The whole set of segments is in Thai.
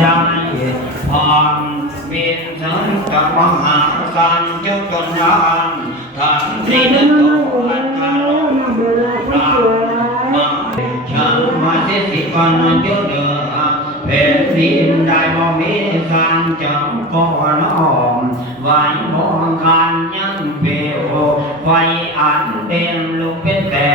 ได้พรวินสังกับมหาสังจุจนรานทันทีนั้นตัวอันตรายรามาฉันมาเสียสิก่อนจุดเดือแผ่นดินได้บ่มีสันจังก่อนอ้อมไว้มองกันยังเปลวไฟอันเต็มลุกเป็นแต่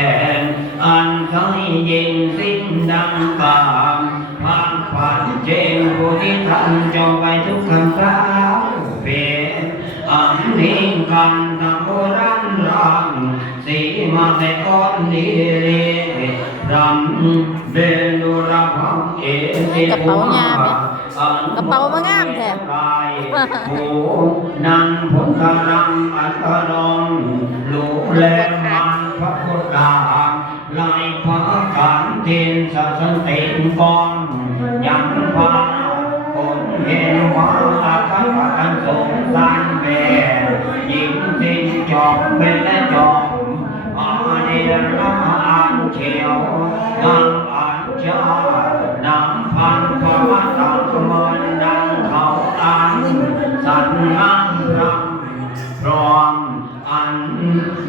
อันเคยยิงสิ้นดังกามพันพันเจงผู้ที่ท่านจงไปทุกคำสาวเป็นอันนิ่งกันทำโบราณรังสีมาแต่ก้อนดีรำเบลูระพังเอเสภูมากระเป๋ามางามแท้ผู้นันพุทธรังอัตรมลูแลมันพระพุทธาลายพระการเทนสัสติกองยังพาคนเห็นว่าอาคันกันสงสารแม่ยิ่งสิ้นจอบเป็นและจอบอาเดียระอันเขียวนางอันเจ้านางพันพระวัตรเมินดังเขาอันสันงังรังพร้อมอัน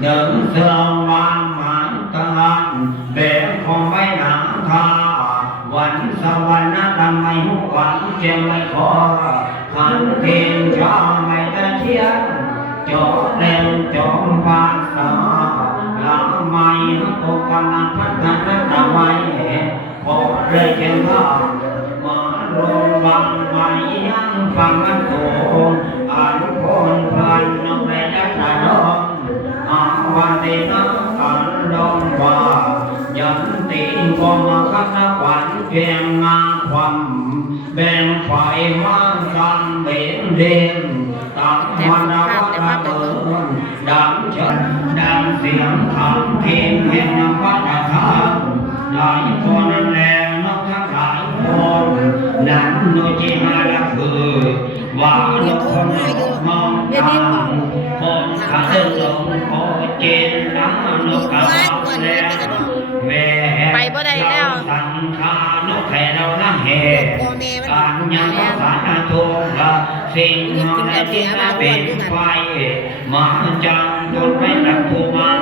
เดินเสื่อมวางมันตะลังเบลของไว้หนังคาวันสวรรค์ทำไมหัววันเจียงไม่ขอขันเทียนชาไม่ตะเทียนจอดเร็วจอมภาษาหลังไม่ตกกำลังพัฒนาทำไมพอเลยเขียนว่ามาลงบังไม่ยังฟังมันโตอันคนพันนกในยักษ์นองอาวันเดนะอันลงว่ายันตีกองขันขวัญเพียงงาความแบ่งฝ่ายมาสันเด่นเด่นต่างวันดาวตะเบินดังเชิญดังเสียงคำเพียงเห็นวัฒนธรรมหลายคนแลนกทั้งหลายคนนั้นโนจิมาละคือว่านกคนมองตามคนขาเดินลงโอเจนน้ำนกกาแล้วแม่ไปบ่ได้แล้วสังขานกแผ่เราน้ำเหตุการยังสารทุกข์สิ่งนั้นที่มาเป็นไฟมาจังจนไปดับทุมัน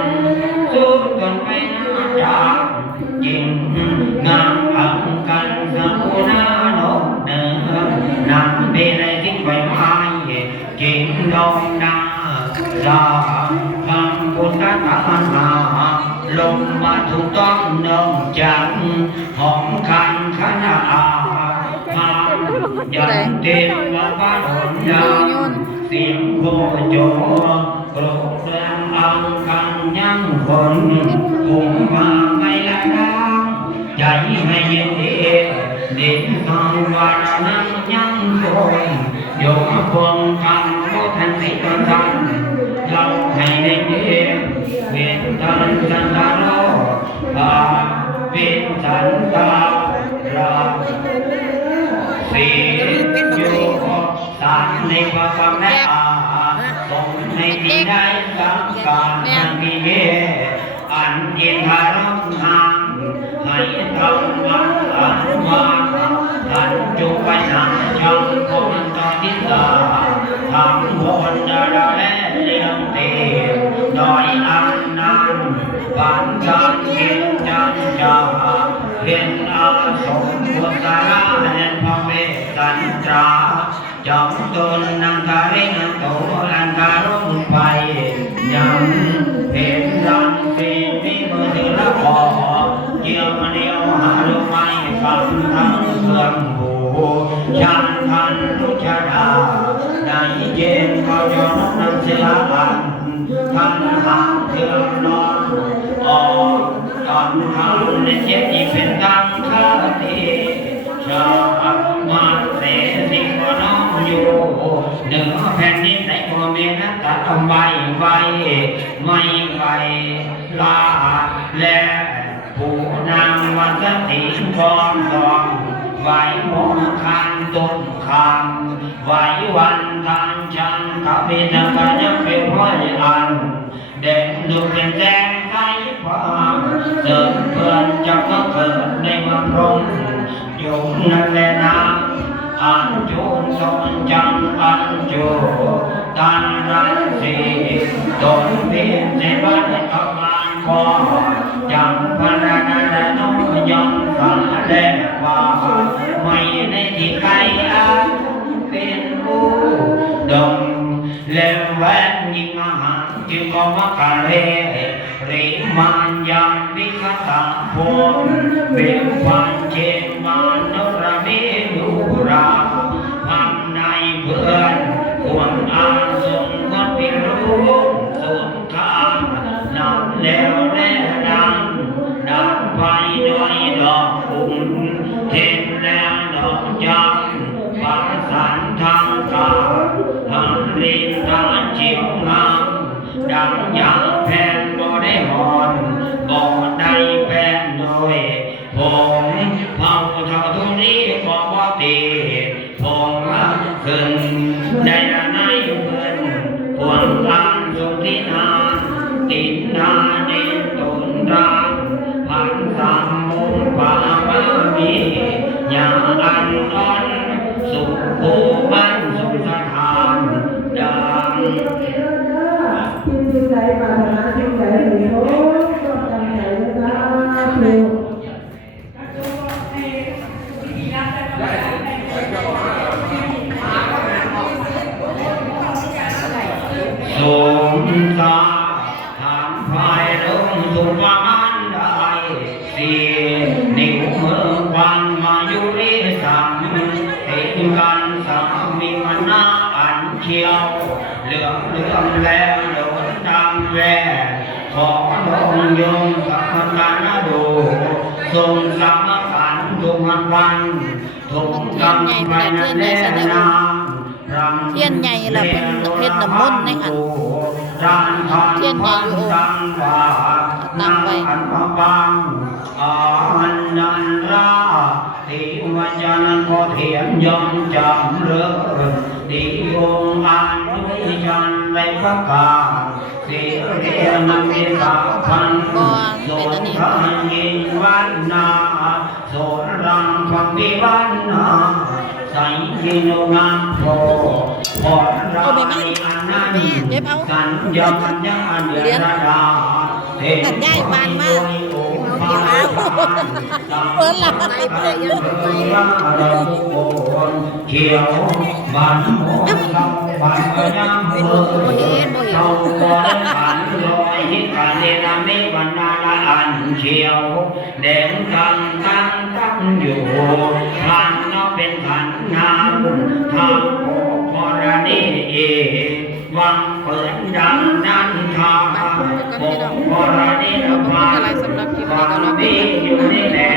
สู้จนไปน่าจับยิ่งงามอังกันสังกุณาโนเนื้อนำเป็นในสิ่งไฟไม้ยิ่งดองนาลาคำพุทธทานาลงมาถูกต้องนงจังหอมคันขนาหามยันเต็มมาบ้านหนยางเสียงโบโจโกรธแรงอังกันยังคนคงมาไม่ละน้ำใจไม่เย็นดีเด็กทองวันนั้นยังคงโยมคงทำโมทันสิกันทันเราให้ได้เดียเวียนทันสันตาโลเวียนสันตาราสีอยู่สารในความแม่ทรงในที่ได้สังการยังมีเยอันเย็นทาร้องห่างให้ทำวันอันมาท่านจงไปหาจังคนตอนที่ตาทำคนดาราและเลี้ยงเตีดอยอันนั้นบ้านกันเห็นจันจาเห็นอาสมบุตราเห็นพระเมตตันตราจอมตนนังการินันโตลังการุณไปยังเห็นรังสีมีมือถือละพอเกี่ยวมาเดียวหาลูกไม้ฟังทั้งเครื่องหูฉันทันทุชดาได้เย็นก็ยอมนำเสียบันทันหางเครื่องนอนออกตอนเขาในเจ็บยิ่งเป็นดังคาทีชอบมาเสียสิ่งก็น้องอยู่เหนือแผ่นดินในพ่อแม่นั้นตัดทำใบไว้ไม่ไหวลาและผู้นางวันสติกองดองไหวมองคันต้นคำไหววันทางชังกับเป็นทางการยังเป็นพ่ออันเด็กดูเป็นแดงไร้ความเดินเพื่อนจะก็เกิดในเมืองพรหมอยู่นั่นแหละนะ จูตันรันสีตนเป็นในบ้านประมาณพอจังพระนาโนยองสังแลว่าไม่ในที่ใครอาเป็นผู้ดงแล้วแวนยิงมาหาจึงก็มาคาเลริมันยังวิคตาพงเบียงฟันเชนมานระเมดูราพังในเพื่อนควรอ่านส่งคนพิรู้ส่งทางนำแล้วแน่ดังดังไปด้วยดอกอุ่นเทนแล้วดอกจังปังสันทางกาหันรินทางจิวงามดังยางแผ่นบ่ได้หอนบ่ได้แผ่นโดยผมเผาเท่าทุนี้ก็บ่ตีผมขึ้นได้ละนายเพิ่นพวงทางสุขที่นานติดนาเดินตุนรางพันสามมุมป่ามามีอย่างอันอ่อนสุขโภบันสุขสถานดังสิ่งใดปรารถนาสิ่งใดให้โอ้ก็จำใจนะครู สมสาทานภายลงสุภานได้สีนิ้วมือควันมาอยู่ริสังเห็นกันสามีมันน่าอันเชียวเหลืองแล้วโดนดังแว่ขอลงยงกับพการดูทรงสามขันทุกวันทุกกำไปนั้นแน่นาน เทียนใหญ่ละเพิ่นเฮ็ดน้ำมนต์ในหันเทียนใหญ่อยู่โอ่งตั้งไว้อันนันราติวัจนันก็เทียนย้อนจำเริญติองค์อันวิจันในพระกาเสียเรียนมีสาพันโสนทายินวันนาโสนรังพังวิวันนาใส่ยินงามโพพอราณีอันนั้นสัญญาปัญญาเดือดดาตัดได้บานมากเปิดหลับไปเพื่อเยอะไปเขียวบานโมเราบานยามเมื่อเราบานขันลอยหิกันเดนามิวันนาลอันเขียวแดงตั้งอยู่ขันเราเป็นขันน้ำทางโอพรณีเอวังเปิดดังนั้นทางโอพรณีพาความมีอยู่ในแหล่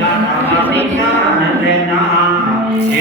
การปฏิญาณแลนาเอ